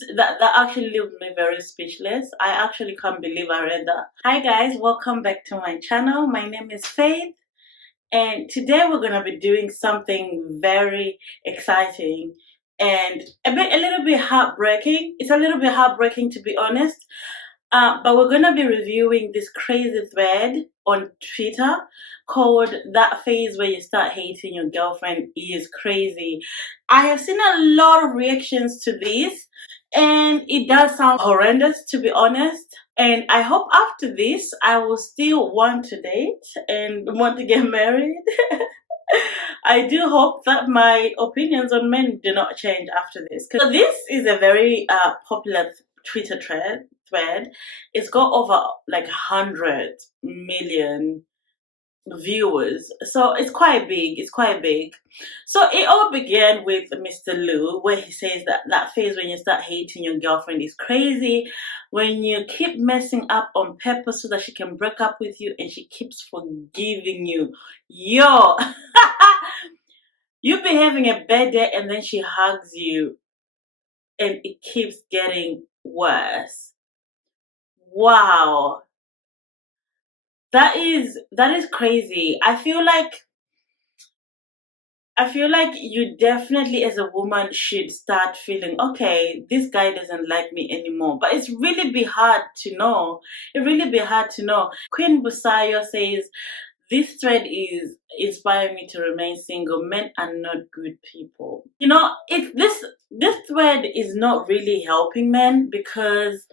That actually left me very speechless. I actually can't believe I read that. Hi guys, welcome back to my channel. My name is Faith, and today we're gonna be doing something very exciting and a little bit heartbreaking. It's a little bit heartbreaking, to be honest. But we're gonna be reviewing this crazy thread on Twitter called "That Phase Where You Start Hating Your Girlfriend Is Crazy." I have seen a lot of reactions to this, and it does sound horrendous, to be honest. And I hope after this, I will still want to date and want to get married. I do hope that my opinions on men do not change after this. So this is a very popular Twitter thread. It's got over like 100 million viewers, so it's quite big. So it all began with Mr. Lou, where he says that phase when you start hating your girlfriend is crazy, when you keep messing up on purpose so that she can break up with you and she keeps forgiving you. Yo, you be having a bad day and then she hugs you and it keeps getting worse. Wow, that is crazy. I feel like you definitely as a woman should start feeling, okay, this guy doesn't like me anymore. But it's really be hard to know. It really be hard to know. Queen Busayo says, this thread is inspiring me to remain single. Men are not good people. You know, this thread is not really helping men because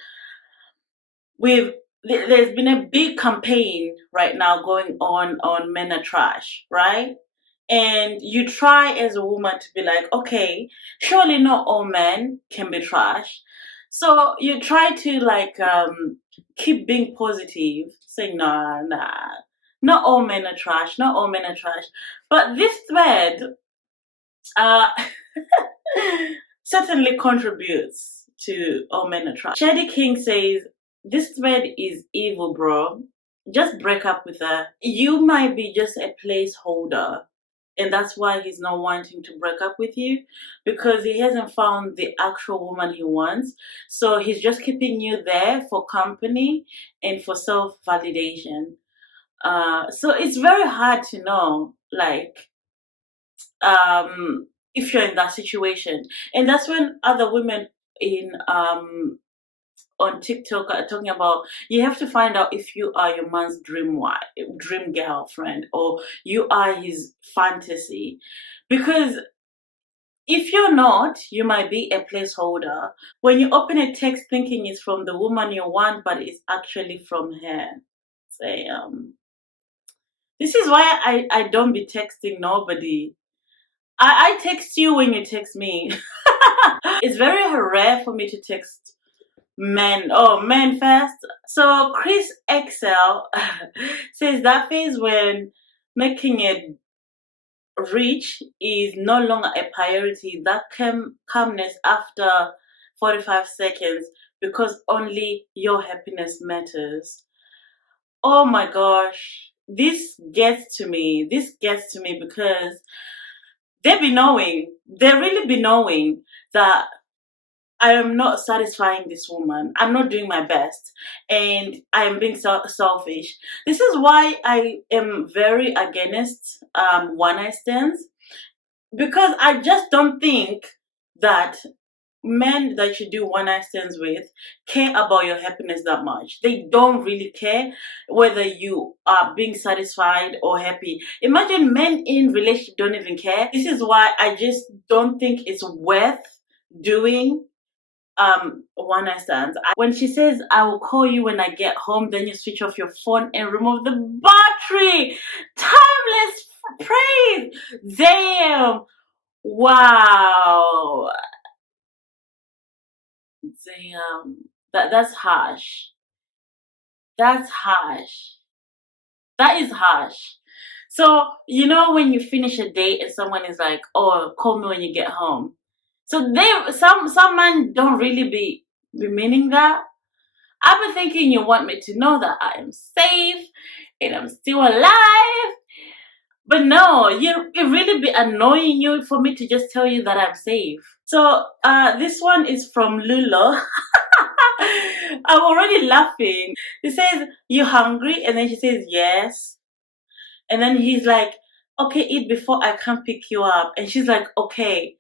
we've there's been a big campaign right now going on men are trash, right? And you try as a woman to be like, okay, surely not all men can be trash. So you try to like keep being positive, saying nah, not all men are trash, not all men are trash. But this thread uh certainly contributes to all men are trash. Shady King says, this thread is evil, bro. Just break up with her. You might be just a placeholder, and that's why he's not wanting to break up with you, because he hasn't found the actual woman he wants. So he's just keeping you there for company and for self-validation. So it's very hard to know, like, if you're in that situation. And that's when other women in on TikTok are talking about, you have to find out if you are your man's dream wife, dream girlfriend, or you are his fantasy. Because if you're not, you might be a placeholder. When you open a text thinking it's from the woman you want, but it's actually from her. Say, this is why I don't be texting nobody. I text you when you text me. It's very rare for me to text men. Oh, men first. So Chris Excel says that phase when making it rich is no longer a priority. That calmness after 45 seconds because only your happiness matters. Oh my gosh. This gets to me. This gets to me because they really be knowing that I am not satisfying this woman. I'm not doing my best, and I am being selfish. This is why I am very against one night stands, because I just don't think that men that you do one night stands with care about your happiness that much. They don't really care whether you are being satisfied or happy. Imagine men in relationship don't even care. This is why I just don't think it's worth doing one night stands. When she says, I will call you when I get home, then you switch off your phone and remove the battery. Timeless praise. Damn. Wow. Damn. That's harsh. That's harsh. That is harsh. So, you know, when you finish a date and someone is like, oh, call me when you get home. So some men don't really be meaning that. I've been thinking you want me to know that I am safe and I'm still alive. But no, it really be annoying you for me to just tell you that I'm safe. So this one is from Lulo. I'm already laughing. He says, "You hungry?" And then she says, "Yes." And then he's like, "Okay, eat before I come pick you up." And she's like, "Okay."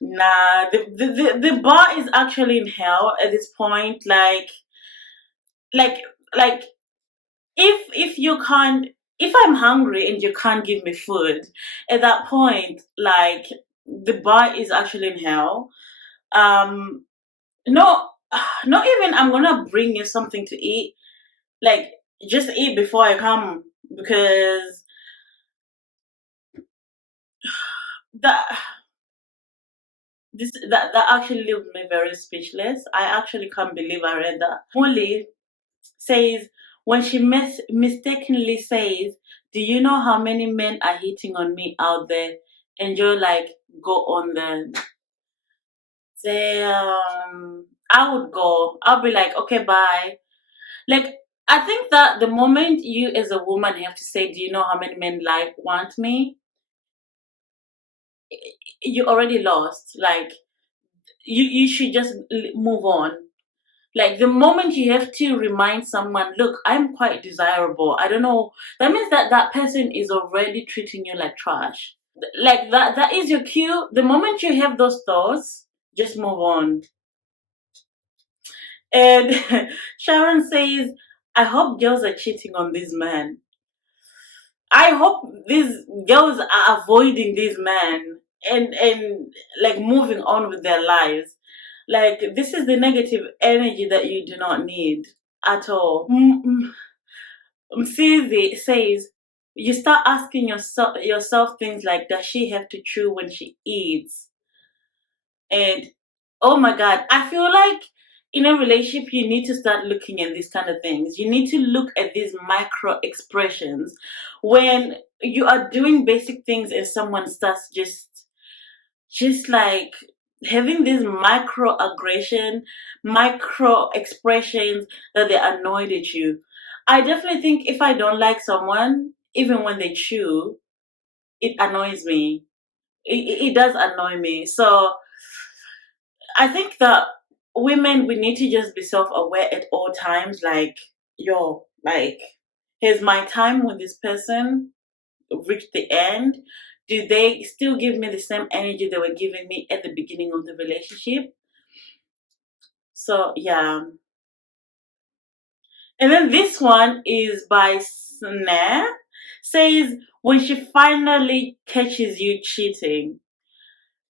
Nah, the bar is actually in hell at this point. Like, like if you can't, if I'm hungry and you can't give me food, at that point, like the bar is actually in hell. Um, no, not even I'm gonna bring you something to eat. Like, just eat before I come, because that that actually left me very speechless. I actually can't believe I read that. Molly says, when she mistakenly says, "Do you know how many men are hitting on me out there?" And you're like, "Go on then." Damn. I would go. I'll be like, "Okay, bye." Like, I think that the moment you as a woman have to say, "Do you know how many men want me?" You already lost. Like, you should just move on. Like, the moment you have to remind someone, "Look, I'm quite desirable," I don't know, that means that that person is already treating you like trash. Like, that is your cue. The moment you have those thoughts, just move on. And Sharon says, "I hope girls are cheating on these men. I hope these girls are avoiding these men and like moving on with their lives. Like, this is the negative energy that you do not need at all." Msizi says, "You start asking yourself things like, does she have to chew when she eats?" And oh my god, I feel like in a relationship you need to start looking at these kind of things. You need to look at these micro expressions when you are doing basic things and someone starts just like having this micro aggression, micro expressions that they're annoyed at you. I definitely think if I don't like someone, even when they chew, it annoys me. It does annoy me. So I think that women, we need to just be self-aware at all times. Like, yo, like, here's my time with this person, reached the end. Do they still give me the same energy they were giving me at the beginning of the relationship? So yeah. And then this one is by Snare. Says, when she finally catches you cheating.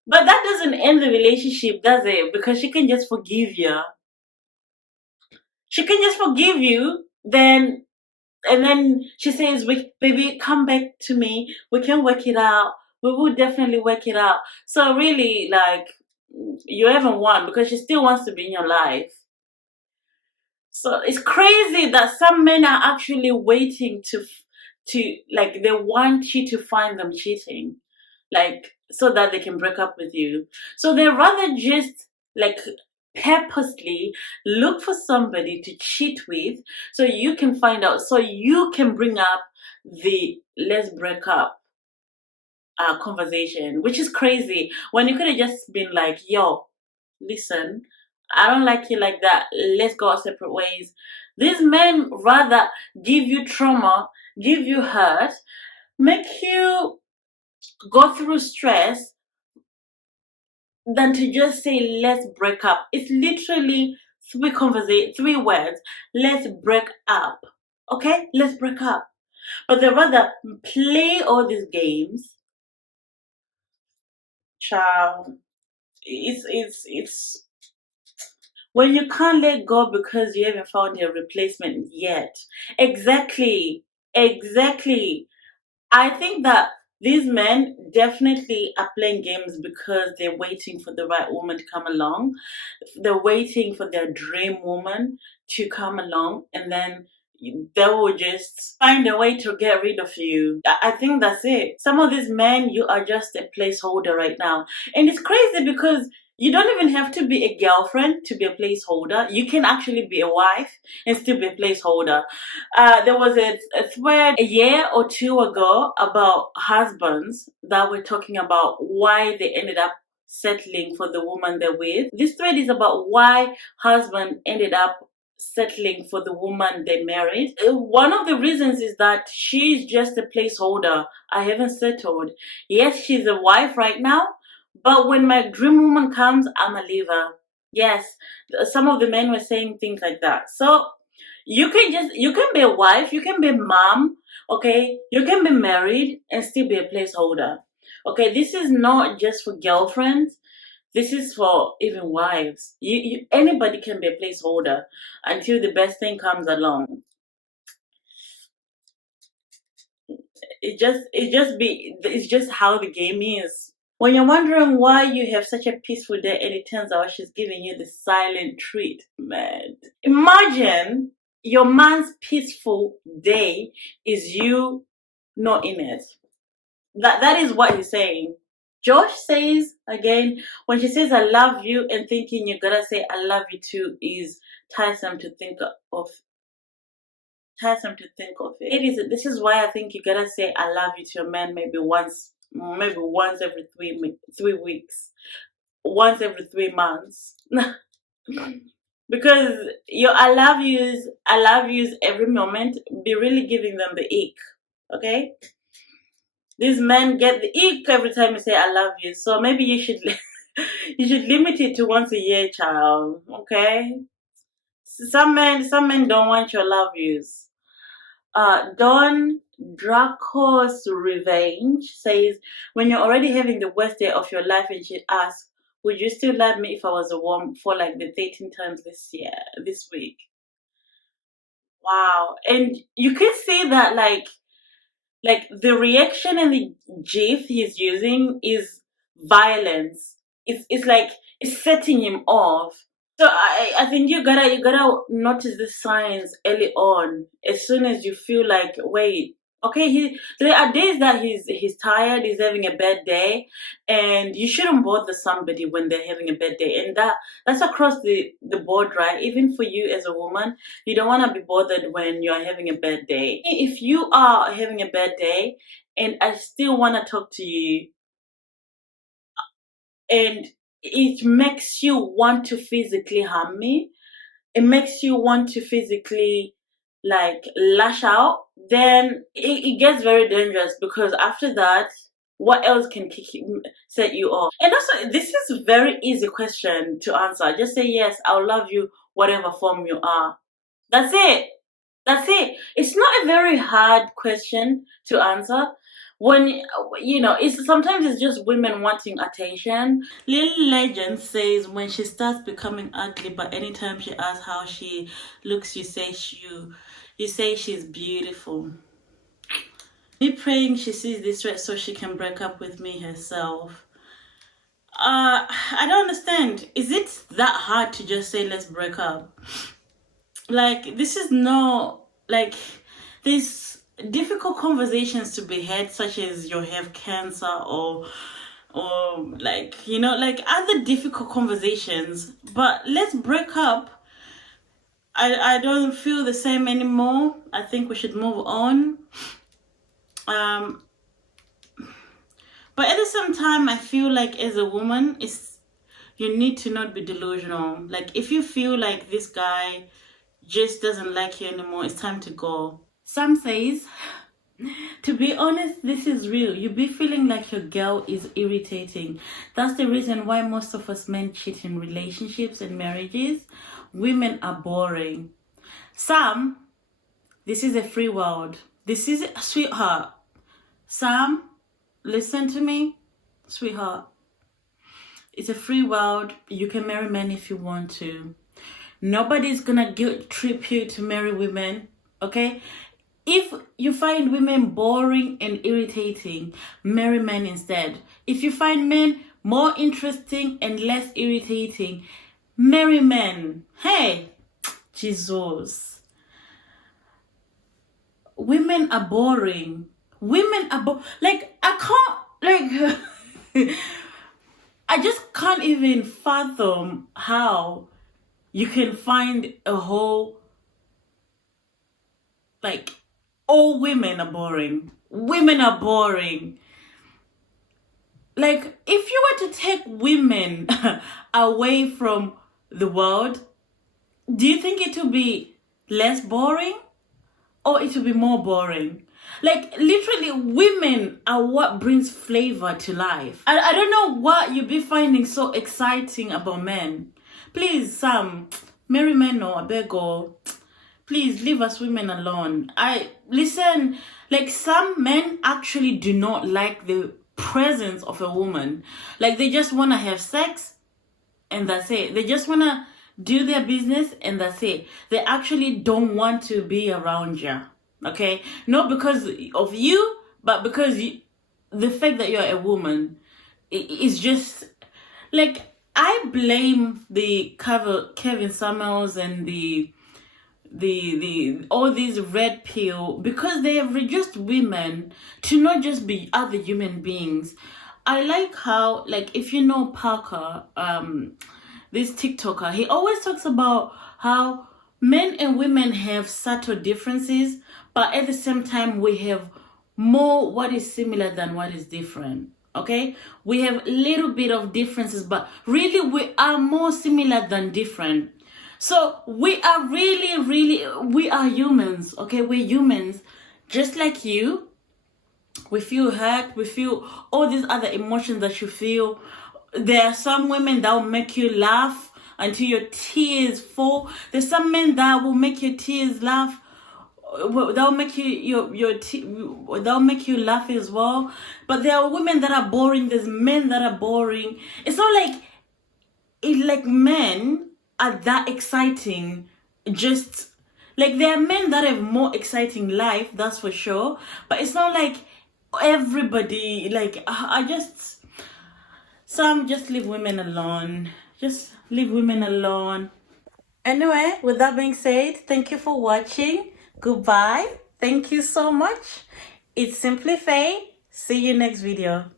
But that doesn't end the relationship, does it? Because she can just forgive you. She can just forgive you, then, and then she says, "Baby, come back to me. We can work it out. We will definitely work it out." So really, like, you haven't won, because she still wants to be in your life. So it's crazy that some men are actually waiting to like, they want you to find them cheating, like, so that they can break up with you. So they rather just like purposely look for somebody to cheat with, so you can find out, so you can bring up the "let's break up" conversation, which is crazy, when you could have just been like, "Yo, listen, I don't like you like that. Let's go our separate ways." These men rather give you trauma, give you hurt, make you go through stress, than to just say, "Let's break up." It's literally three words. "Let's break up." Okay? Let's break up. But they rather play all these games. Child. It's when you can't let go because you haven't found your replacement yet. Exactly. Exactly. I think that these men definitely are playing games because they're waiting for the right woman to come along. They're waiting for their dream woman to come along, and then they will just find a way to get rid of you. I think that's it. Some of these men, you are just a placeholder right now. And it's crazy because you don't even have to be a girlfriend to be a placeholder. You can actually be a wife and still be a placeholder. There was a thread a year or two ago about husbands that were talking about why they ended up settling for the woman they're with. This thread is about why husband ended up settling for the woman they married. One of the reasons is that she's just a placeholder. I haven't settled. Yes, she's a wife right now, but when my dream woman comes, I'm a leaver. Yes, some of the men were saying things like that. So you can be a wife, you can be a mom, okay? You can be married and still be a placeholder. Okay, this is not just for girlfriends. This is for even wives. Anybody can be a placeholder until the best thing comes along. It's just how the game is. When you're wondering why you have such a peaceful day and it turns out she's giving you the silent treat, man. Imagine your man's peaceful day is you not in it. That is what he's saying. Josh says again, when she says I love you and thinking you gotta say I love you too is tiresome to think of. Tiresome to think of it. This is why I think you gotta say I love you to your man maybe once every 3 weeks, once every 3 months. Because your I love yous every moment be really giving them the ick. Okay? These men get the ick every time you say I love you. So maybe you should you should limit it to once a year, child. Okay? Some men don't want your love yous. Don Draco's Revenge says, when you're already having the worst day of your life and she asks, would you still love me if I was a woman for like the 13 times this week? Wow. And you can see that like the reaction and the gif he's using is violence. It's like it's setting him off. So I think you gotta notice the signs early on. As soon as you feel like, wait, okay, there are days that he's tired, he's having a bad day, and you shouldn't bother somebody when they're having a bad day. And that's across the board, right? Even for you as a woman, you don't want to be bothered when you're having a bad day. If you are having a bad day, and I still want to talk to you, and it makes you want to physically harm me, it makes you want to physically like lash out, then it gets very dangerous, because after that, what else can set you off? And also, this is a very easy question to answer. Just say yes, I'll love you whatever form you are. That's it. That's it. It's not a very hard question to answer. When it's sometimes it's just women wanting attention. Lily Legend says when she starts becoming ugly, but anytime she asks how she looks, you say she's beautiful. Me praying she sees this right so she can break up with me herself. I don't understand. Is it that hard to just say let's break up? Like, this is no, like, there's difficult conversations to be had, such as you have cancer, or like, like other difficult conversations. But let's break up. I don't feel the same anymore. I think we should move on. But at the same time, I feel like as a woman, you need to not be delusional. Like, if you feel like this guy just doesn't like you anymore, it's time to go. Sam says, to be honest, this is real. You be feeling like your girl is irritating. That's the reason why most of us men cheat in relationships and marriages. Women are boring. Sam, this is a free world. This is a sweetheart. Sam, listen to me, sweetheart. It's a free world. You can marry men if you want to. Nobody's gonna guilt trip you to marry women, okay? If you find women boring and irritating, marry men instead. If you find men more interesting and less irritating, marry men. Hey, Jesus. Women are boring. Women are like, I can't, like, I just can't even fathom how you can find a whole, like, all women are boring. Women are boring. Like, if you were to take women away from the world, do you think it would be less boring or it would be more boring? Like, literally, women are what brings flavor to life. I don't know what you'd be finding so exciting about men. Please, Sam, marry men or I beg or please leave us women alone. I listen, like some men actually do not like the presence of a woman. Like they just want to have sex and that's it. They just want to do their business and that's it. They actually don't want to be around you. Okay? Not because of you, but because the fact that you're a woman is just like I blame the Kevin Samuels and the all these red pill because they have reduced women to not just be other human beings. I like how, like, if you know Parker, this TikToker, he always talks about how men and women have subtle differences, but at the same time we have more what is similar than what is different. Okay, we have a little bit of differences, but really we are more similar than different. So we are we are humans, okay? We're humans, just like you. We feel hurt, we feel all these other emotions that you feel. There are some women that will make you laugh until your tears fall. There's some men that will make your tears laugh. That'll make that'll make you laugh as well. But there are women that are boring. There's men that are boring. It's not like men are that exciting. Just like there are men that have more exciting life, that's for sure. But it's not like everybody. Like I just some just leave women alone. Just leave women alone. Anyway, with that being said, thank you for watching. Goodbye. Thank you so much. It's Simply Faye. See you next video.